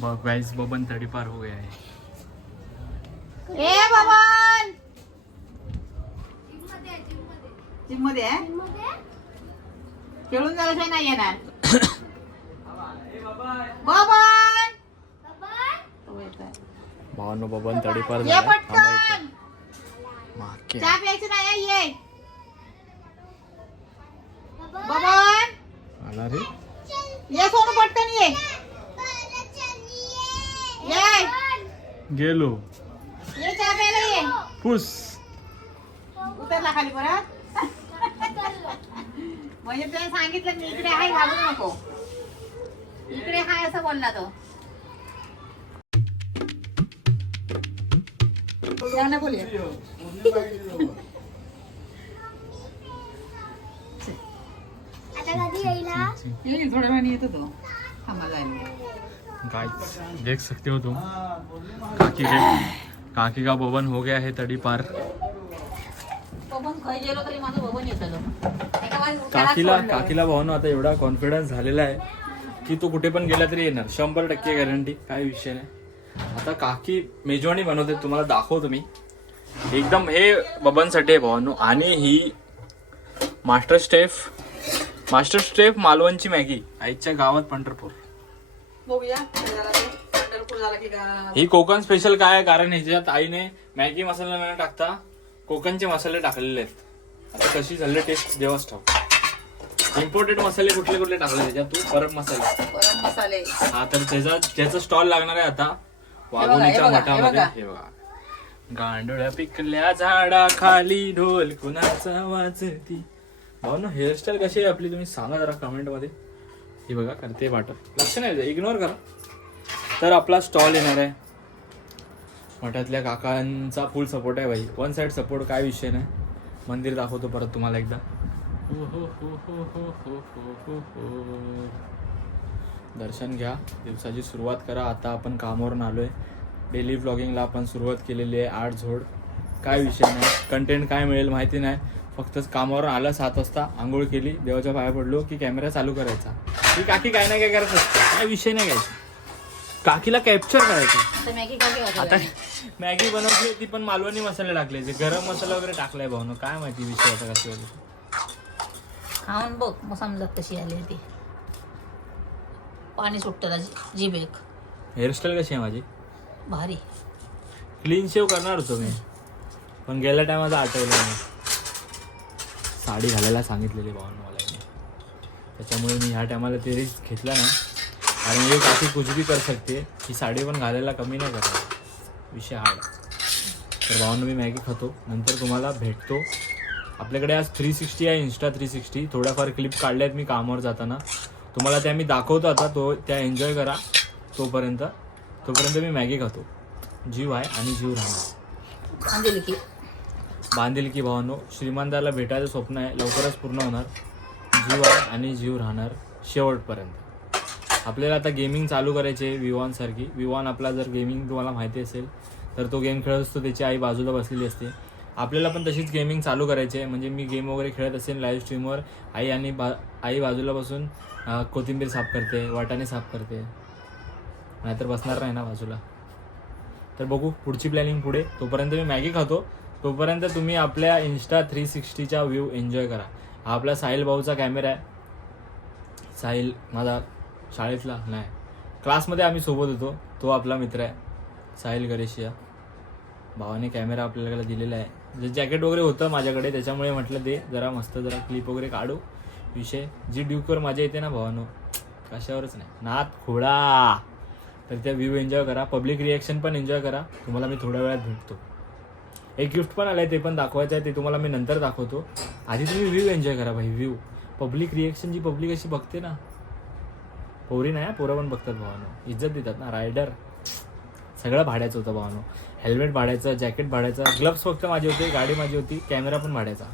Guys Baban तड़ी पार हो गया है। ए बबन जिम मध्ये आहे खेळून झाल्याशिवाय नाही येणार बबन भावानो बबन तड़ी पार ये पटकन माके चहा प्यायचं नाही ये बबन आला रे ये सोनू पटकन ये गेलो ये चहा प्यायला ये पुस उतरला खाली परत म्हणजे त्याने सांगितलं मी इकडे आहे घाबरू नको इकडे हाय असं बोलला तो जाऊ बोलूया येईल थोड्या वेळाने येतो तो थांबा जायला गाइस देख सकते हो तुम काकी का बबन हो गया है तड़ी पार। बबन खाई गेलो तरी माझं बबन येतं काकीला भावनो आता एवढा कॉन्फिडन्स झालेला आहे की तो कुठे पण गेला तरी येणार 100% गॅरंटी काय विषय नाही। आता काकी मेजवानी बनवते तुम्हाला दाखवतो मी एकदम हे बबनसाठी आहे भावनो आणि ही मास्टर स्टेफ मालवणची मॅगी आईच्या गावात पंढरपूर बघूया पंढरपूर झाला की का ही कोकण स्पेशल काय आहे कारण ह्याच्यात आईने मॅगी मसाला न टाकता कोकणचे मसाले टाकलेले आहेत। आता कशी झाली टेस्ट देवाच ठाऊक। इम्पोर्टेड मसाले कुठले कुठले टाकले त्याच्यात तू परत मसाले हा तर त्याचा स्टॉल लागणार आहे आता वाघोलीच्या मठामध्ये। हे बघा गांडोळ्या पिकल्या झाडा खाली ढोल कुणाचा वाजती भाऊ हेअरस्टाईल कशी आहे आपली तुम्ही सांगा जरा कमेंट मध्ये। हे बघा करते वाटत लक्ष नाही इग्नोर करा। तर आपला स्टॉल येणार आहे मठातल्या काकांचा फुल सपोर्ट आहे भाई वन साइड सपोर्ट काय विषय नाही। मंदिर दाखवतो परत तुम्हाला एकदा दर्शन घ्या दिवसाची सुरुवात करा। आता आपण कामावरून आलोय डेली व्लॉगिंगला आपण सुरुवात केलेली आहे 8 झोड काय विषय नाही कंटेंट काय मिळेल माहिती नाही फक्त कामावर आलं 7 वाजता आंघोळ केली देवाच्या पाया पडलो की कॅमेरा चालू करायचा ही काकी काय नाही काय करत असते काय विषय नाही घ्यायचा काकीला कॅप्चर करायचं। आता मॅगी बनवली ती पण मालवणी मसाले टाकले जे गरम मसाला वगैरे टाकलाय भाऊन काय माहिती विषय आता कशी खाऊन बघ मग समजत कशी आली ती पाणी सुटतं जीभ एक हेअरस्टाईल कशी आहे माझी भारी क्लीन शेव करणार होतो मी पण गेल्या टायमाला आठवलं नाही साडी घालायला सांगितलेली भावानं मला त्याच्यामुळे मी ह्या टायमाला ते रिस्क घेतला नाही कारण ये काफी कुछ भी कर सकते ही साडी पण घालायला कमी नाही करणार विषय हार्ड। तर भावानं मी मॅगी खातो नंतर तुम्हाला भेटतो आपल्याकडे आज 360 आहे इंस्टा 360 थोड्याफार क्लिप काढल्या आहेत मी कामावर जाताना तुम्हाला त्या मी दाखवतो आता तो त्या एन्जॉय करा तोपर्यंत मी मॅगी खातो जीव आहे आणि जीव राहणार बांधिलकी भावानो श्रीमंताला भेटायचं स्वप्न आहे लवकरच पूर्ण होणार जीव आहे आणि जीव राहणार शेवटपर्यंत। आपल्याला आता गेमिंग चालू करायचे विवान सारखी विवान आपला जर गेमिंग तुम्हाला माहिती असेल तर तो गेम खेळत असतो त्याची आई बाजूला बसलेली असते आपल्याला पण तशीच गेमिंग चालू करायची आहे म्हणजे मी गेम वगैरे खेळत असेल लाईव्ह स्ट्रीमवर आई आणि आई बाजूला बसून कोथिंबीर साफ करते वाटाणे साफ करते नाहीतर बसणार नाही ना बाजूला। तर बघू पुढची प्लॅनिंग पुढे तोपर्यंत मी मॅगी खातो तोपर्यंत तुम्ही आपल्या इंस्टा 360चा व्ह्यू एन्जॉय करा। हा आपला साहिल भाऊचा कॅमेरा आहे साहिल माझा शाळेतला नाही क्लासमध्ये आम्ही सोबत होतो तो आपला मित्र आहे साहिल गरेशिया भावाने कॅमेरा आपल्याला दिलेला आहे जे जॅकेट वगैरे होतं माझ्याकडे त्याच्यामुळे म्हटलं दे जरा मस्त जरा क्लिप वगैरे काढू विषय जी ड्यूकवर मजा येते ना भावानो कशावरच नाही नात खोडा। तर त्या व्ह्यू एन्जॉय करा पब्लिक रिॲक्शन पण एन्जॉय करा तुम्हाला मी थोड्या वेळात भेटतो। एक गिफ्ट पण आलंय ते पण दाखवायचं आहे ते तुम्हाला मी नंतर दाखवतो आधी तुम्ही व्ह्यू एन्जॉय करा भाई व्ह्यू पब्लिक रिॲक्शन जी पब्लिक अशी बघते ना पोरी नाही पोरं पण बघतात भावानो इज्जत देतात ना रायडर सगळं भाड्याचं होतं भावानो हेल्मेट भाड्याचं जॅकेट भाड्याचं ग्लव्स फक्त माझे होते गाडी माझी होती कॅमेरा पण भाड्याचा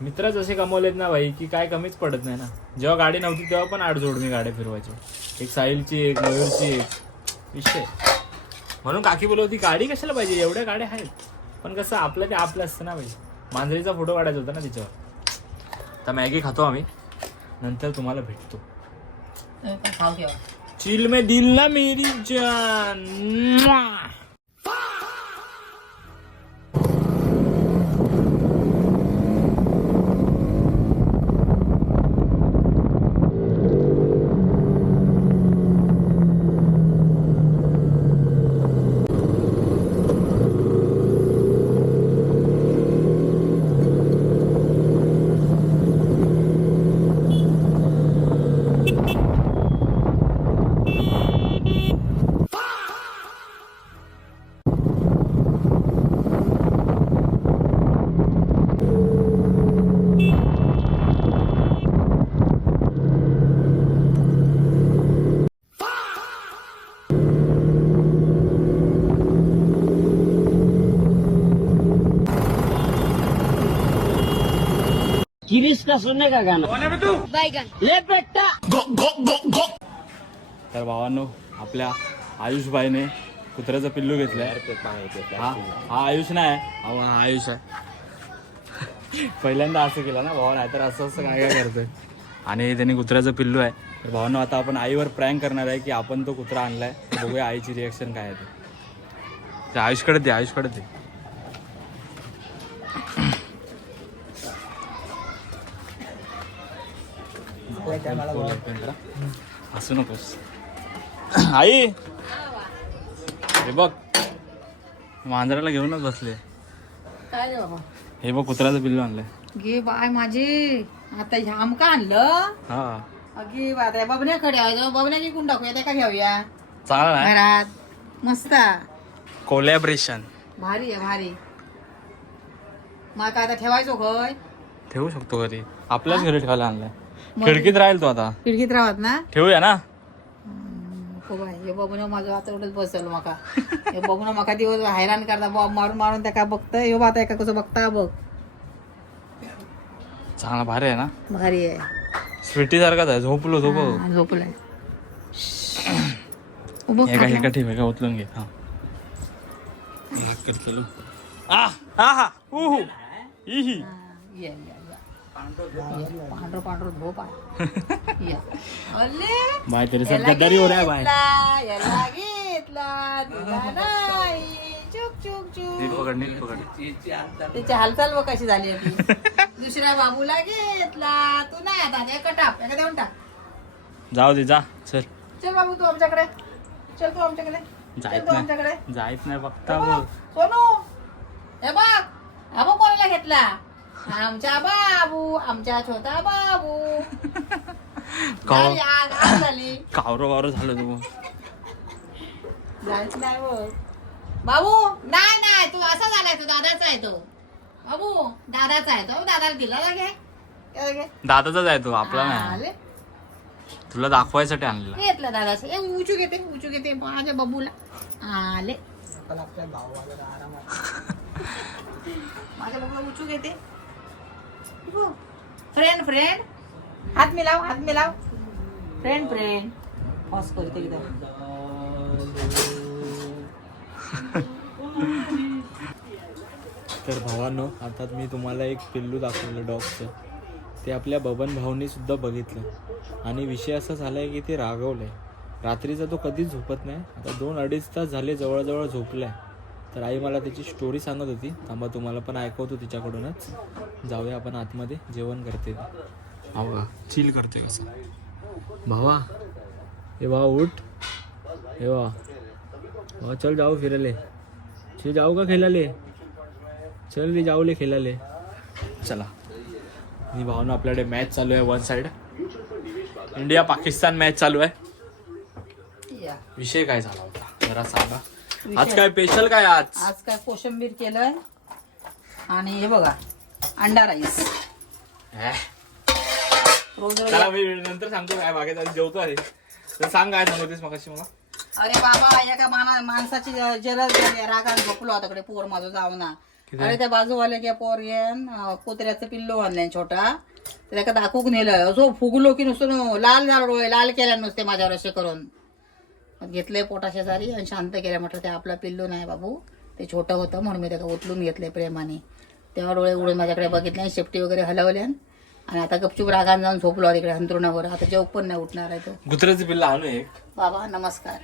मित्रच असे कमवलेत ना भाई की काय कमीच पडत नाही ना जेव्हा गाडी नव्हती तेव्हा पण 8 जोड मी गाड्या फिरवायचो एक साहिलची एक मयूरची एक विषय म्हणून काकी बोलवती गाडी कशाला पाहिजे एवढ्या गाड्या आहेत पण कसं आपलं ते आपलं असतं ना भाई मांजरीचा फोटो काढायचा होता ना तिच्यावर। तर मॅगी खातो आम्ही नंतर तुम्हाला भेटतो खाऊ घ्या चिल में दिल ना मेरी जान. किरीस का सुनने का गाना ले बेटा. तर भावांनो आपल्या आयुषबाईने कुत्र्याचं पिल्लू घेतलंय. हा आयुष नाही हा आयुष आहे. पहिल्यांदा असं केलं ना भावा, नाहीतर असं असं काय काय करतोय. आणि त्यांनी कुत्र्याचं पिल्लू आहे. तर भावांनो आता आपण आईवर प्रँक करणार आहे की आपण तो कुत्रा आणलाय. बघूया आईची रिएक्शन काय आहे ते. आयुषकडे दे, आयुषकडे दे. हसू नकोस आई. हे बघ मांजराला घेऊनच बसले. काय रे बाबा हे बघ कुत्र्याचं पिल्लू आणलंय. घे बाय माझी. आता ह्याम का आणलं? हा अगे बाय बबण्याकडे आहे. बबण्या विकून टाकूया त्या का घेऊया चांगला आहे. घरात मस्त कोलॅबरेशन भारी आहे भारी. मग काय आता ठेवायचो खय? ठेवू शकतो घरी. आपल्याच घरी ठेवायला आणलाय. खिडकीत राहील तो आता. खिडकीत राहत ना. ठेवूया ना. हो बाय हे बघून माझं आता एवढंच बसल मका. हे बघून मका दिवस हैराण करता बॉब मारून मारून त्या काय बघतं. हे आता एका कसं बघता बघ. चांगला भारी आहे ना. भारी आहे. स्वीटी सारखाच आहे. झोपलो हा, झोपलाय. उभं एका खाटला. एका ठेव एका उचलून घे. हा चलो. आ हा हा हु हु ही ही. ये, ये. पांढर पांढर झोप आहे. बाय तेरे सब गद्दारी हो रहा है बाय. याला घेतला तुला नाही. चुक चुक चुक. नीट पकड, नीट पकड. त्याची हालचाल बघ कशी झाली आपली. दुसऱ्या बाबूला घेतला तू नाही. आता एका टाक एका देऊन टाक. जाऊ दे जा. चल चल बाबू तू आमच्याकडे. चल तू आमच्याकडे. जायत चल तू आमच्याकडे. नाही, जायत नाही बघता हे बघ. बघ, सोनू हे बघ. हा बघ कोणाला घेतला. आमच्या बाबू आमच्या छोटा बाबू. झाली आग आग झाली. कावरो वावरो झालं तू. जायच नाही बघ. बाबू नाही नाही तू असा झालाय. तो दादाचा आहे तो. बाबू दादाचा आहे तो. दादाला दिला ना घे. त्याला घे. दादाचाच आहे तो आपला नाही. आले. तुला दाखवायसाठी आणलेला. घेतला दादाचं. ए उचू घेते माझ्या बाबूला. आले माझ्या बाबूला उचू घेते. फ्रेंड फ्रेंड हात मिलाव हात मिलाव. फ्रेंड फ्रेंड पॉज करते एकदम. तर भावांनो आता मी तुम्हाला एक पिल्लू दाखवलं डॉगचं. ते आपल्या बबन भाऊनी सुद्धा बघितलं आणि विषय असा झाला आहे की ते रागवलंय. रात्रीचा तो कधीच झोपत नाही. आता 2-2.5 तास झाले जवळजवळ झोपलाय. तर आई मला त्याची स्टोरी सांगत होती. थांबा तुम्हाला पण ऐकवतो तिच्याकडूनच. जाऊया आपण आतमध्ये. जेवण करते हो का. चिल करते कसं भावा. हे भावा उठ. हे भावा चल जाऊ फिरायले. चल जाऊ का खेळाले. चल रे जाऊ ले खेळाले. चला. आणि भावना आपल्याकडे मॅच चालू आहे. 1 साइड इंडिया पाकिस्तान मॅच चालू आहे. विषय काय झाला होता जरा सांगा. आज काय स्पेशल काय आज काय कोशिंबीर केलंय आणि हे बघा अंडा राईस. रोज रोज चला मी नंतर सांगतो काय मागे आधी जेवतो आहे. तर सांग काय सांगतेस मगाशी मला. अरे बाबा एका माणसाची जलद रागात झोपलो आता पोर माझं जाऊ ना. अरे त्या बाजूवाल्या त्या पोरग्यान कुत्र्याचं पिल्लो आणलंय छोटा. त्याला दाखवूक नेलं. असो फुगलो की नुसतं लाल झालं डोळे लाल केल्या नुसते माझ्यावर असे करून. घेतलंय पोटा शेजारी आणि शांत केल्या. म्हटलं ते आपला पिल्लू नाही बाबू ते छोटं होतं म्हणून मी त्याला उचलून घेतलंय प्रेमाने. तेव्हा डोळे उडून माझ्याकडे बघितले. शेपटी वगैरे हलवल्या आणि आता गपचूप रागान जाऊन झोपलो तिकडे अंतरुणावर. आता जेव पण नाही उठणार आहे तो. कुत्र्याचं पिल्ला आणू एक. बाबा नमस्कार.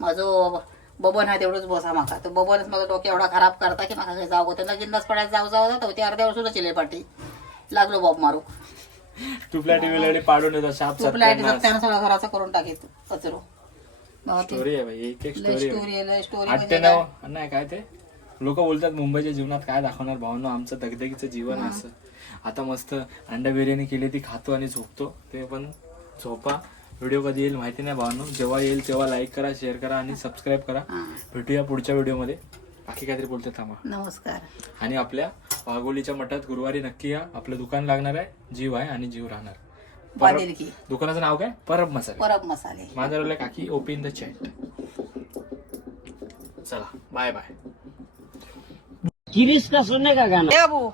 माझो बबन आहे तेवढंच बसा माका. तो बबनच माझं डोकं एवढा खराब करता की माका जाऊ गो त्यांना जिंदास पडायला जाऊ जातो ते अर्ध्यावर सुद्धा चिले पाठी लागलो बॉब मारू. तुपल्या टीव्ही पाडून येतात शाप तूप लाईट त्यानं सगळं घराचा करून टाकेल कचरो. स्टोरी आहे भाई, एक स्टोरी स्टोरी स्टोरी 8 ते 9 नाही काय ते लोक बोलतात मुंबईच्या जीवनात काय दाखवणार भावनो, आमचं दगदगीचं जीवन असं. आता मस्त अंडा बिर्याणी केली ती खातो आणि झोपतो. ते पण झोपा. व्हिडिओ कधी येईल माहिती नाही भावनो, जेव्हा येईल तेव्हा लाईक करा, शेअर करा आणि सबस्क्राईब करा. भेटूया पुढच्या व्हिडिओमध्ये. बाकी काहीतरी बोलते थांबा. नमस्कार. आणि आपल्या वाघोलीच्या मठात गुरुवारी नक्की या. आपलं दुकान लागणार आहे, जीव आहे आणि जीव राहणार. दुकानाचं नाव काय? परब मसाले. परब मसाले. माझं काकी ओपन द चॅट. चला बाय बाय. किरीस का सुनने का गाना. ए बाबू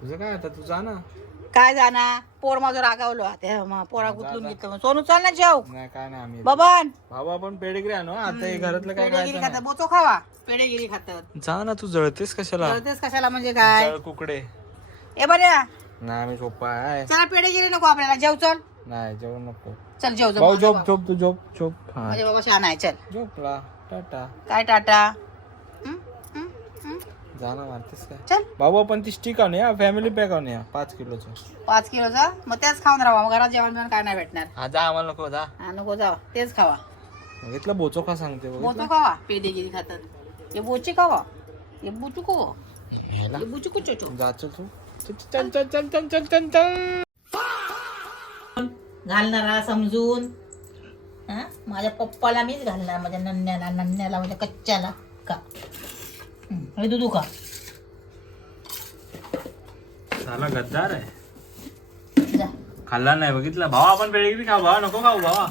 तुझं काय आता, तू जा ना. काय जाणार पोर माझं रागावलो त्या पोरा गुतलून घेतलं. सोनू चाल ना जेव. नाही काय नाही आम्ही बबन बाबा आपण पेडेगिरी आणू. आता हे घरातलं काय पेडेगिरी खातात. बोचो खावा. पेडेगिरी खातात. जा ना, तू जळतेस कशाला? जळतेस कशाला म्हणजे काय? जळ कुकडे. ए बरे नाही आम्ही सोपा आहे. चला पेडेगिरी नको आपल्याला. जेव चल. नाही जेवण नको. चल जेव भाऊ जेव. झोप झोप तू झोप झोप. हा माझे बाबा शहाणा आहे. चल झोपला. टाटा. काय टाटा. जा ना, मारतेस काय? चल बाबू आपण ती स्टिक आणू या, फॅमिली पॅक आणू या 5 किलोचं. 5 किलोचा. मग तेच खाऊन राहा. घरात जेवण बिवण काय नाही भेटणार. हा जा, आम्हाला नको. जा नको जावा. तेच खावा. घेतलं बोचो का सांगते बोचो खावा. पेडेगिरी खातात. हे बोची खावा. हे बुचू खावा. हे बुचू कुचो. जा चल तू. चल चल चल चल चल चल चल. घालणारा समजून. माझ्या पप्पाला मीच घालणार. माझ्या नन्याला माझ्या कच्च्याला का दूध का साला गद्दार आहे. जा खाल्ला नाही बघितलं. भावा आपण पेडेगिरी खाऊ. भावा नको खाऊ. भावा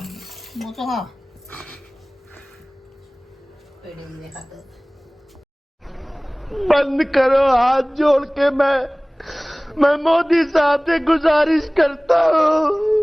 मोचो खा. पेडेगिरी खातात. बंद करो हाथ जोड़ के मैं मोदी साहब से गुजारिश करता हूँ.